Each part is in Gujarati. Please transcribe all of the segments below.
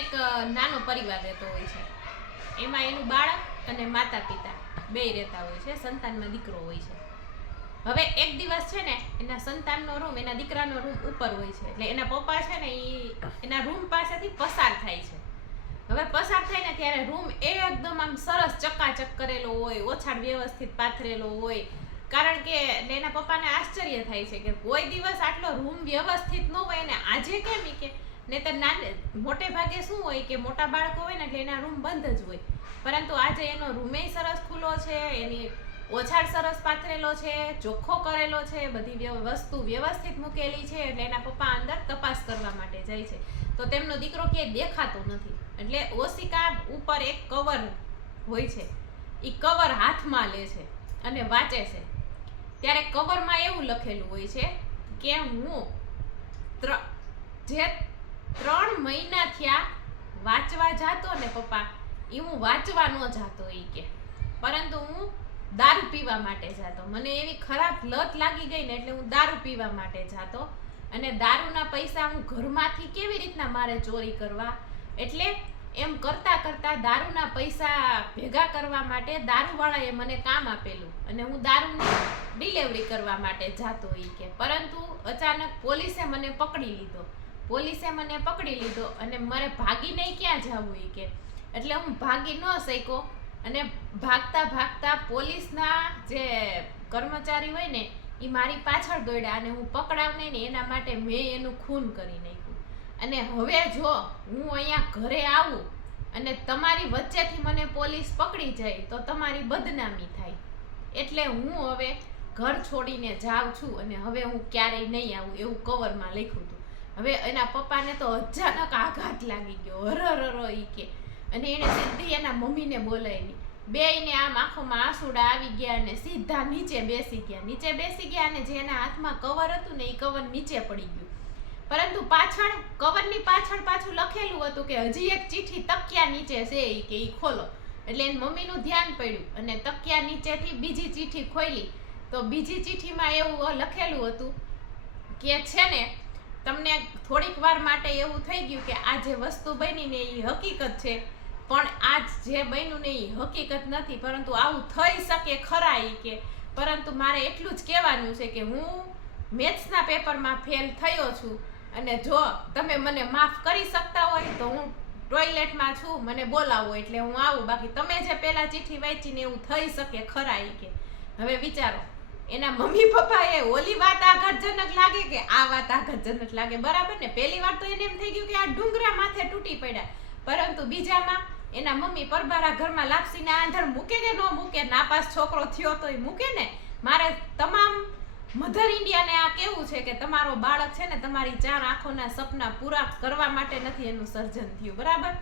એક નાનો પરિવાર રહેતો હોય છે. એમાં એનું બાળક અને માતા પિતા બેય રહેતા હોય છે. સંતાનમાં દીકરો હોય છે. હવે એક દિવસ છે ને એના સંતાનનો રૂમ, એના દીકરાનો રૂમ ઉપર હોય છે. એટલે એના પપ્પા છે ને એ એના રૂમ પાસેથી પસાર થાય છે. હવે પસાર થાય ને ત્યારે રૂમ એકદમ આમ સરસ ચકાચક કરેલો હોય, ઓછાડ વ્યવસ્થિત પાથરેલો હોય. કારણ કે એના પપ્પાને આશ્ચર્ય થાય છે કે કોઈ દિવસ આટલો રૂમ વ્યવસ્થિત ન હોય ને આજે કેમ કે નહીંતર મોટે ભાગે શું હોય કે મોટા બાળકો હોય ને એટલે એના રૂમ બંધ જ હોય. પરંતુ આજે એનો રૂમે સરસ ખુલ્લો છે, એની ઓછાડ સરસ પાથરેલો છે, ચોખ્ખો કરેલો છે, બધી વસ્તુ વ્યવસ્થિત મૂકેલી છે. એટલે એના પપ્પા અંદર તપાસ કરવા માટે જાય છે. તો તેમનો દીકરો ક્યાંય દેખાતો નથી. એટલે ઓશિકા ઉપર એક કવર હોય છે, એ કવર હાથમાં લે છે અને વાંચે છે. ત્યારે કવરમાં એવું લખેલું હોય છે કે હું જે 3 મહિના થયા વાંચવા જાતો ને પપ્પા, એ હું વાંચવા ન જાતો એ કે, પરંતુ હું દારૂ પીવા માટે જાતો. મને એવી ખરાબ લત લાગી ગઈ ને એટલે હું દારૂ પીવા માટે જાતો. અને દારૂના પૈસા હું ઘરમાંથી કેવી રીતના મારે ચોરી કરવા, એટલે એમ કરતા કરતા દારૂના પૈસા ભેગા કરવા માટે દારૂવાળાએ મને કામ આપેલું અને હું દારૂની ડિલિવરી કરવા માટે જાતો એ કે. પરંતુ અચાનક પોલીસે મને પકડી લીધો અને મારે ભાગીને ક્યાં જવું એ કે. એટલે હું ભાગી ન શક્યો અને ભાગતા ભાગતા પોલીસના જે કર્મચારી હોય ને એ મારી પાછળ દોડ્યા અને હું પકડાવ ને એના માટે મેં એનું ખૂન કરી નાખ્યું. અને હવે જો હું અહીંયા ઘરે આવું અને તમારી વચ્ચેથી મને પોલીસ પકડી જાય તો તમારી બદનામી થાય. એટલે હું હવે ઘર છોડીને જાઉં છું અને હવે હું ક્યારેય નહીં આવું, એવું કવરમાં લખ્યું હતું. હવે એના પપ્પાને તો અચાનક આઘાત લાગી ગયો, હરર ઈ કે. અને એને સીધી એના મમ્મીને બોલાવી. બેયને આમ આંખોમાં આંસુડા આવી ગયા અને સીધા નીચે બેસી ગયા અને જે એના હાથમાં કવર હતું ને એ કવર નીચે પડી ગયું. પરંતુ કવરની પાછળ પાછું લખેલું હતું કે હજી એક ચીઠી તકિયા નીચે છે એ કે ઈ ખોલો. એટલે એની મમ્મીનું ધ્યાન પડ્યું અને તકિયા નીચેથી બીજી ચીઠી ખોલી તો બીજી ચીઠીમાં એવું લખેલું હતું કે છે ને તમને થોડીક વાર માટે એવું થઈ ગયું કે આ જે વસ્તુ બની ને એ હકીકત છે, પણ આજ જે બન્યું ને એ હકીકત નથી, પરંતુ આવું થઈ શકે ખરા એ કે. પરંતુ મારે એટલું જ કહેવાનું છે કે હું મેથ્સના પેપરમાં ફેલ થયો છું અને જો તમે મને માફ કરી શકતા હોય તો હું ટોયલેટમાં છું, મને બોલાવો એટલે હું આવું. બાકી તમે જે પહેલા ચીઠી વાંચીને એવું થઈ શકે ખરા એ કે. હવે વિચારો એના મમ્મી પપ્પાએ ઓલી વાત આઘાતજનક લાગે કે આ વાત આઘાતજનક લાગે, બરાબર ને? પહેલી વાર તો એને એમ થઈ ગયું કે આ ડુંગરા માથે તૂટી પડ્યા, પરંતુ બીજામાં એના મમ્મી પરબારા ઘરમાં લાપસીને આંધણ મૂકે કે ન મૂકે, નાપાસ છોકરો થયો તો એ મૂકે ને. મારે તમામ મધર ઇન્ડિયાને આ કેવું છે કે તમારો બાળક છે ને તમારી 4 આંખોના સપના પૂરા કરવા માટે નથી એનું સર્જન થયું, બરાબર?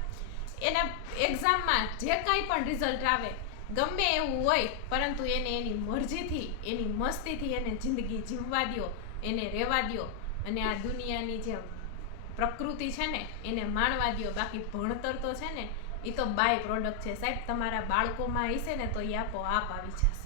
એને એક્ઝામમાં જે કાંઈ પણ રિઝલ્ટ આવે ગમે એવું હોય, પરંતુ એને એની મરજીથી એની મસ્તીથી એને જિંદગી જીવવા દો, એને રહેવા દો અને આ દુનિયાની જે પ્રકૃતિ છે ને એને માણવા દો. બાકી ભણતર તો છે ને એ તો બાય પ્રોડક્ટ છે સાહેબ. તમારા બાળકોમાં હશે ને તો એ આપોઆપ આવી જશે.